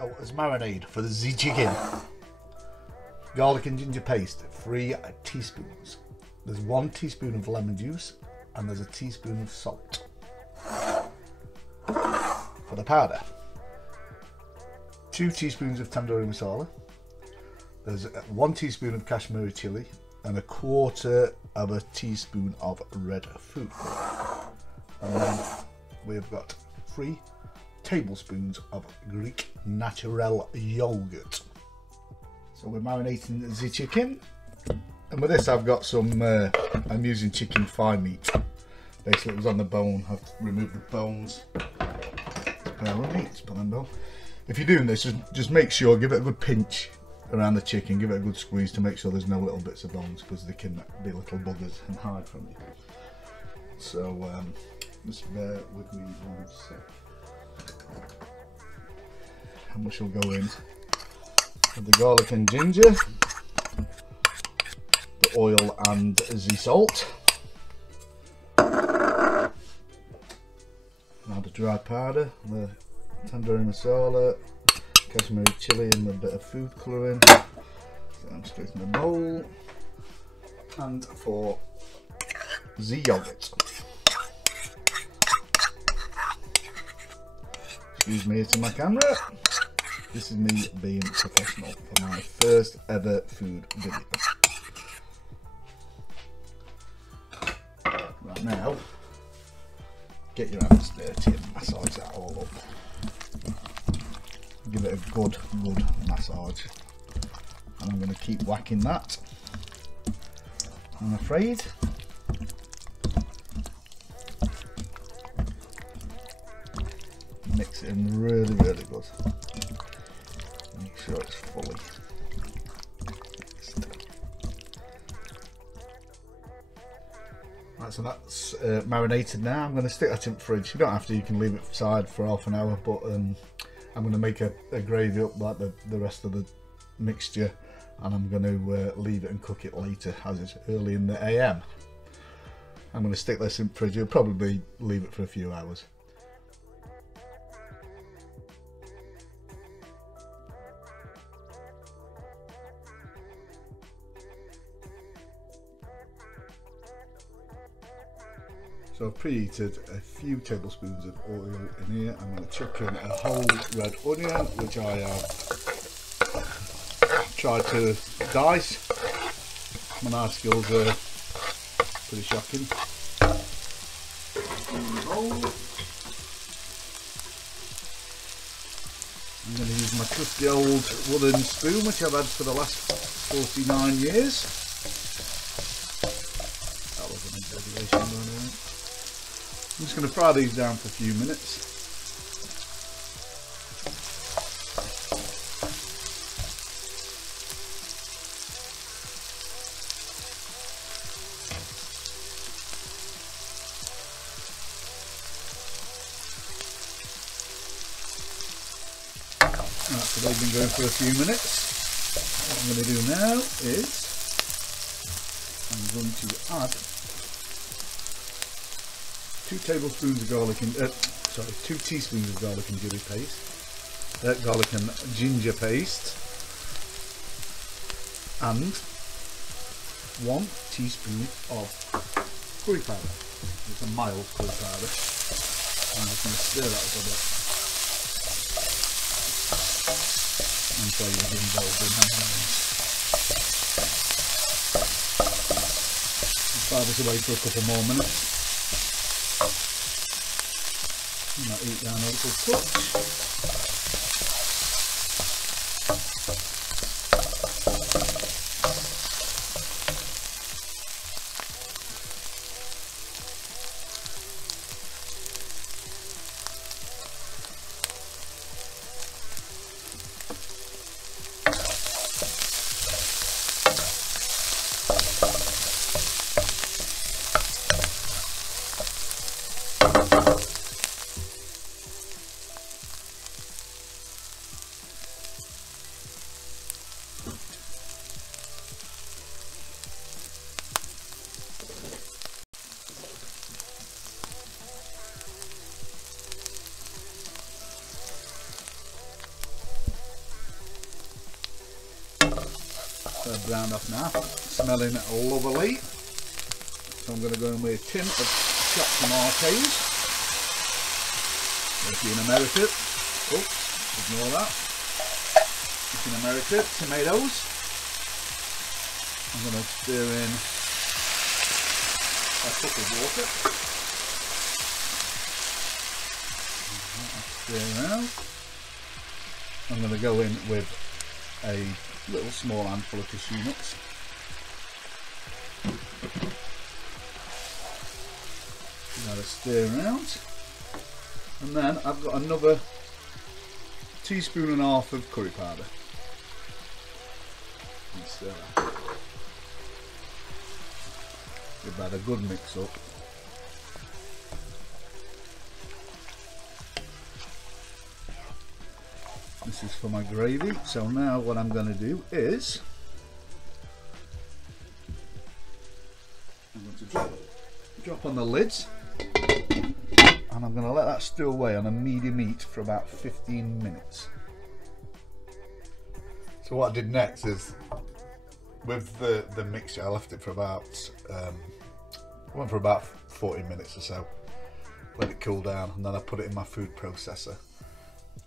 So as marinade for the Z chicken, garlic and ginger paste, 3 teaspoons. There's 1 teaspoon of lemon juice and there's a teaspoon of salt. For the powder, 2 teaspoons of tandoori masala. There's 1 teaspoon of Kashmiri chili and 1/4 of a teaspoon of red food colour. And then we've got 3 tablespoons of Greek natural yogurt. So we're marinating the chicken, and with this I've got some, I'm using chicken thigh meat. Basically it was on the bone, I've removed the bones. If you're doing this, just make sure, give it a good pinch around the chicken, give it a good squeeze to make sure there's no little bits of bones, because they can be little buggers and hide from you. So just bear with me 1 sec. And we shall go in with the garlic and ginger, the oil and the salt. Now the dry powder, the tandoori masala, Kashmiri chili and a bit of food colouring. So I'm straight in the bowl. And for the yogurt. Excuse me, it's in my camera. This is me being professional for my first ever food video. Right now, get your hands dirty and massage that all up. Give it a good massage. And I'm going to keep whacking that, I'm afraid. Mix it in really good. Make sure it's fully mixed. Right, so that's marinated now. I'm going to stick that in the fridge. You don't have to, you can leave it aside for half an hour, but I'm going to make a gravy up like the rest of the mixture, and I'm going to leave it and cook it later as it's early in the AM. I'm going to stick this in the fridge. I'll probably leave it for a few hours. So I've preheated a few tablespoons of oil in here. I'm going to chuck in a whole red onion, which I have tried to dice. My knife skills are pretty shocking. I'm going to use my trusty old wooden spoon, which I've had for the last 49 years. That was an exaggeration, by the way. I'm just going to fry these down for a few minutes. Right, so they've been going for a few minutes. What I'm going to do now is I'm going to add 2 tablespoons of garlic and 2 teaspoons of garlic and ginger paste, garlic and ginger paste, and 1 teaspoon of curry powder. It's a mild curry powder. I'm just going to stir that up a bit. And so you'll be involved in that. Fire this away for a couple more minutes. And that heat down a little touch. browned off now, smelling lovely. So I'm going to go in with a tin of chopped tomatoes. If you're in America, oops, ignore that. If you're in America, tomatoes. I'm going to stir in a cup of water. Stir around. I'm going to go in with a little small handful of cashew nuts. Now stir around, and then I've got another teaspoon and a half of curry powder. And stir that. Give that a good mix up. This is for my gravy. So now what I'm going to do is I'm going to drop on the lids, and I'm going to let that stew away on a medium heat for about 15 minutes. So what I did next is, with the mixture, I left it for about went for about 40 minutes or so. Let it cool down, and then I put it in my food processor,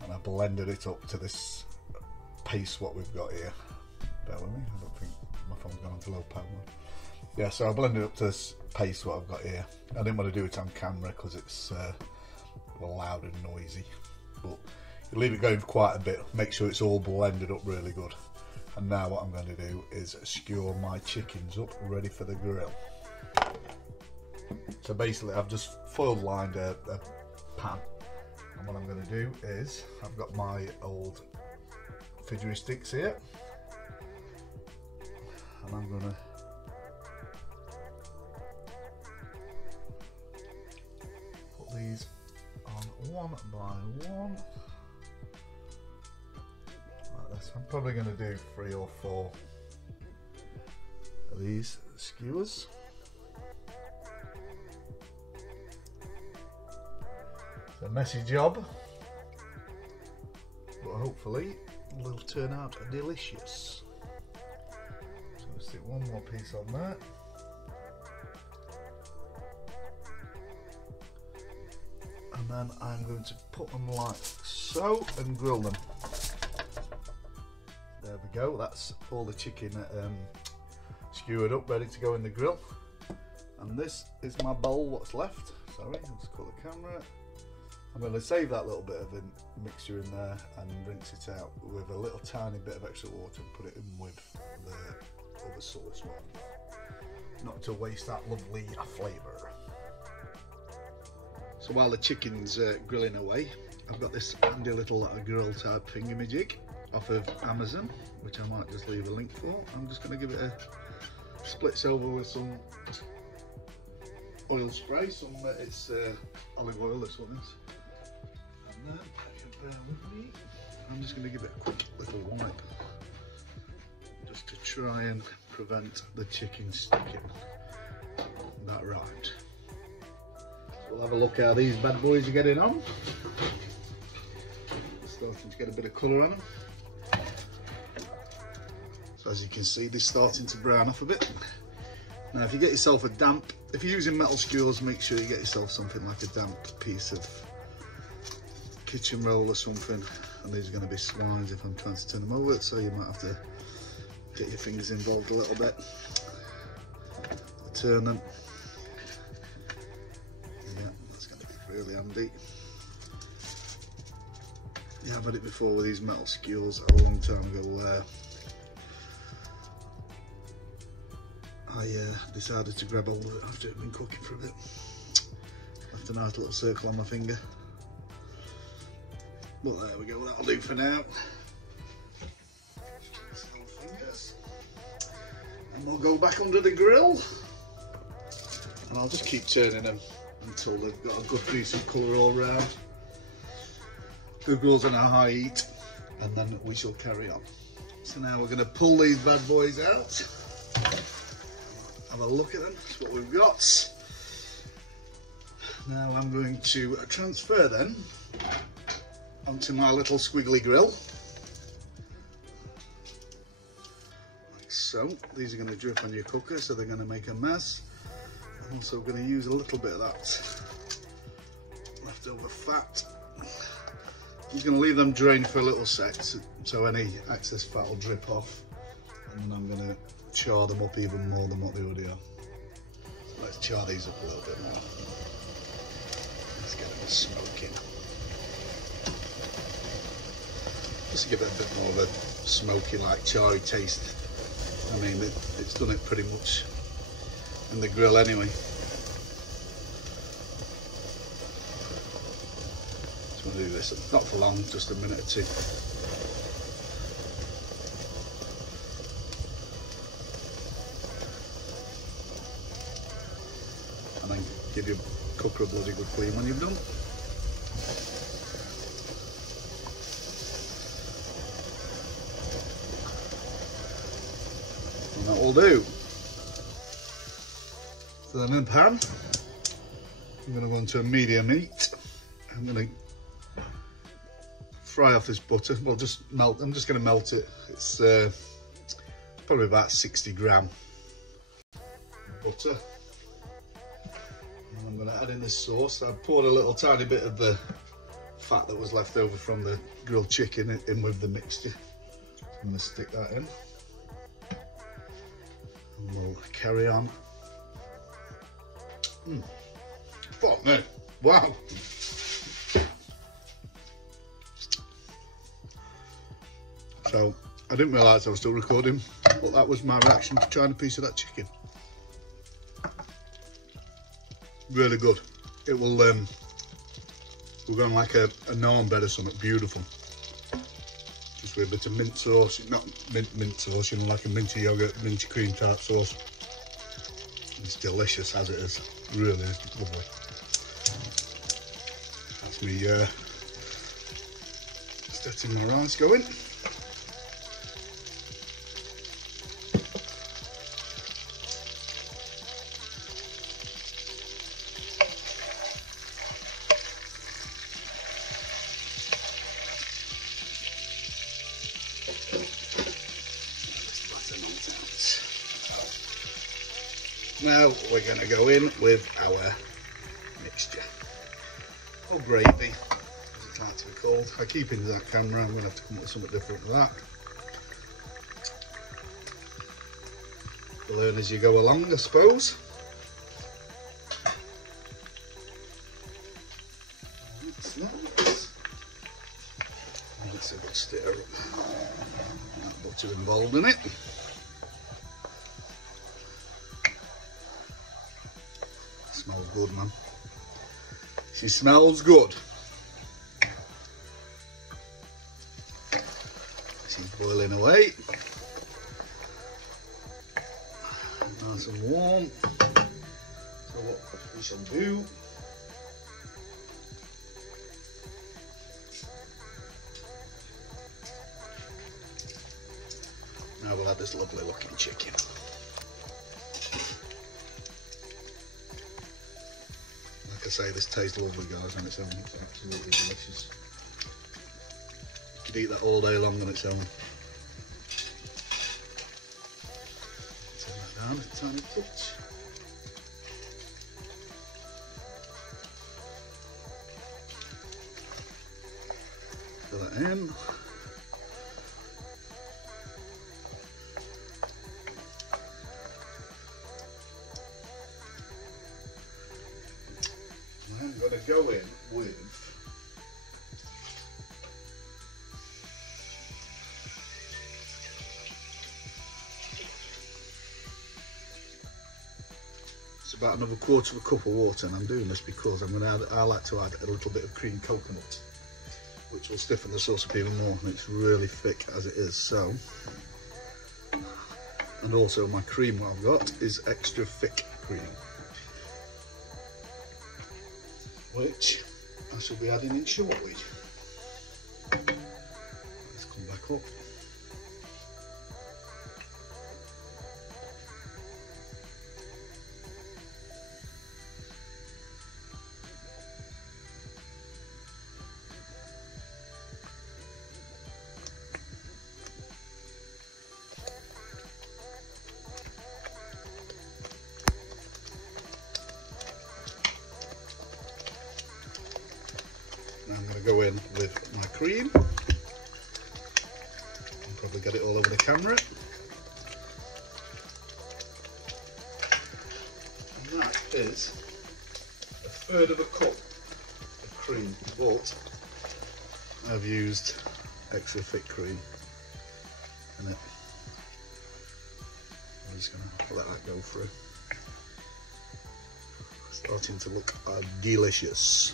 and I blended it up to this paste what we've got here. Bear with me, I don't think my phone's gone onto low power mode. Yeah, so I blended it up to this paste what I've got here. I didn't want to do it on camera because it's loud and noisy, but you leave it going for quite a bit, make sure it's all blended up really good. And now what I'm going to do is skewer my chickens up ready for the grill. So basically I've just foil lined a pan, and what I'm going to do is I've got my old fidgery sticks here, and I'm going to put these on one by one like this. I'm probably going to do 3 or 4 of these skewers. It's a messy job, but hopefully it'll turn out delicious. So let's stick one more piece on there. And then I'm going to put them like so and grill them. There we go, that's all the chicken skewered up, ready to go in the grill. And this is my bowl what's left. Sorry, I'll just cut the camera. I'm going to save that little bit of a mixture in there and rinse it out with a little tiny bit of extra water and put it in with the other sauce one. Not to waste that lovely flavour. So while the chicken's grilling away, I've got this handy little grill type thingamajig off of Amazon, which I might just leave a link for. I'm just going to give it a splits over with some oil spray, it's olive oil, this one is. And then, if you bear with me, I'm just going to give it a quick little wipe, just to try and prevent the chicken sticking that right. We'll have a look how these bad boys are getting on. Starting to get a bit of colour on them. So as you can see, they're starting to brown off a bit. Now if you get yourself a damp, if you're using metal skewers, make sure you get yourself something like a damp piece of kitchen roll or something. And these are going to be swines if I'm trying to turn them over, so you might have to get your fingers involved a little bit. Turn them. Yeah, that's going to be really handy. Yeah, I've had it before with these metal skewers a long time ago where I decided to grab hold of it after it had been cooking for a bit. Left a nice little circle on my finger. But there we go, that'll do for now. Fingers. And we'll go back under the grill. And I'll just keep turning them until they've got a good piece of colour all round. The grill's on a high heat, and then we shall carry on. So now we're going to pull these bad boys out. Have a look at them, that's what we've got. Now I'm going to transfer them onto my little squiggly grill. Like so. So these are going to drip on your cooker, so they're going to make a mess. I'm also going to use a little bit of that leftover fat. I'm going to leave them drain for a little sec, so any excess fat will drip off, and then I'm going to char them up even more than what they already are. So let's char these up a little bit more. Let's get them smoking. Just to give it a bit more of a smoky, like charry taste. I mean, it's done it pretty much in the grill anyway. Just want to do this, not for long, just a minute or two. And then give your cooker a bloody good clean when you've done. And that will do. So then in the pan, I'm going to go into a medium heat. I'm going to fry off this butter. Well, just melt. I'm just going to melt it. It's probably about 60 gram butter. And I'm going to add in this sauce. I've poured a little tiny bit of the fat that was left over from the grilled chicken in with the mixture. I'm going to stick that in. And we'll carry on. Fuck me. Wow. So I didn't realise I was still recording, but that was my reaction to trying a piece of that chicken. Really good. It will we're going like a naan bread or something beautiful. Just with a bit of mint sauce, not mint sauce, you know, like a minty yogurt, minty cream type sauce. It's delicious as it is. Really is lovely. That's me setting my rice going. Now we're going to go in with our mixture, or gravy, as it's like to be called. I keep into that camera, I'm going to have to come up with something different for that. Learn as you go along, I suppose. That's that. Let's have a stir up that butter involved in it. Smells good, man. She smells good. She's boiling away. Nice and warm. So what we shall do, now we'll add this lovely looking chicken. Like I say, this tastes lovely, guys, on its own. It's absolutely delicious. You could eat that all day long on its own. Turn that down a tiny touch. Fill that in. I'm going to go in with it's about another quarter of a cup of water, and I'm doing this because I'm going to add, I like to add a little bit of cream coconut, which will stiffen the sauce up even more, and it's really thick as it is. So, and also my cream what I've got is extra thick cream, which I shall be adding in shortly. Let's come back up. Now I'm going to go in with my cream. I'll probably get it all over the camera. And that is a third of a cup of cream, but I've used extra thick cream in it. I'm just going to let that go through. Starting to look delicious.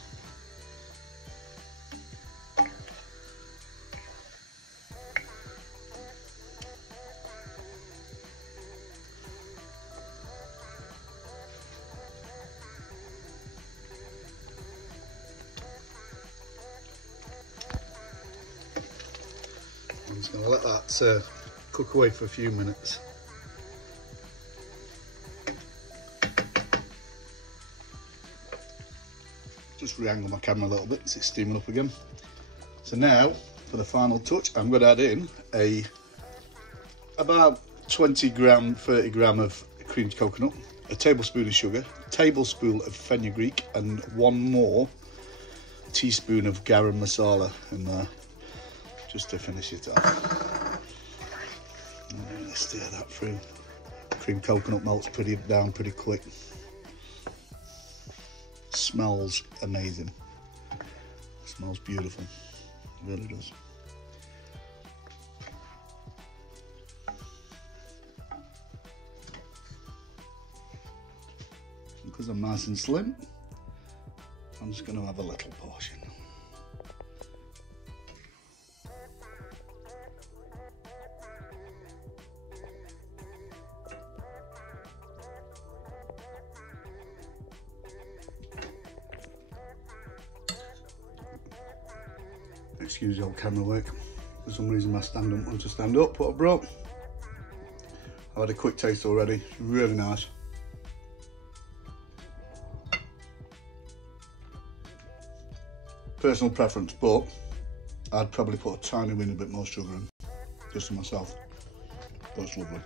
I'm just going to let that cook away for a few minutes. Just re-angle my camera a little bit, so it's steaming up again. So now, for the final touch, I'm going to add in about 20 gram, 30 gram of creamed coconut, a tablespoon of sugar, a tablespoon of fenugreek, and one more teaspoon of garam masala in there, just to finish it off. And let's stir that through. Creamed coconut melts down pretty quick. Smells amazing. Smells beautiful. It really does. Because I'm nice and slim, I'm just going to have a little portion. Excuse the old camera work. For some reason my stand don't want to stand up, what I brought. I've had a quick taste already, really nice. Personal preference, but I'd probably put a tiny bit more sugar in, just for myself. But it's lovely.